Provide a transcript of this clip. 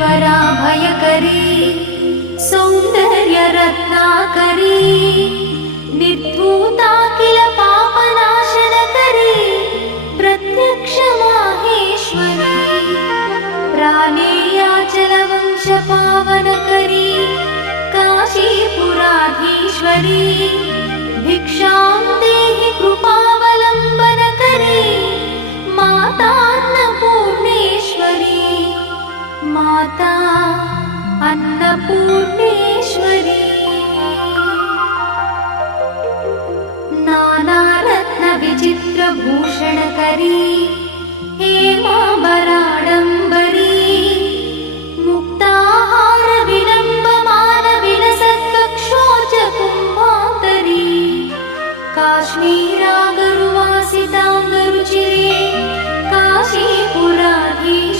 वराभयकरी सौन्दर्यरत्नाकरी निर्धूता किल पापनाशनकरी प्रत्यक्ष माहेश्वरी प्राणेयाचलवंशपावनकरी काशीपुराधीश्वरी भिक्षां देहि कृपावलम्बनकरी माता अन्नपूर्णेश्वरी माता अन्नपूर्णेश्वरी नानारत्नविचित्रभूषणकरी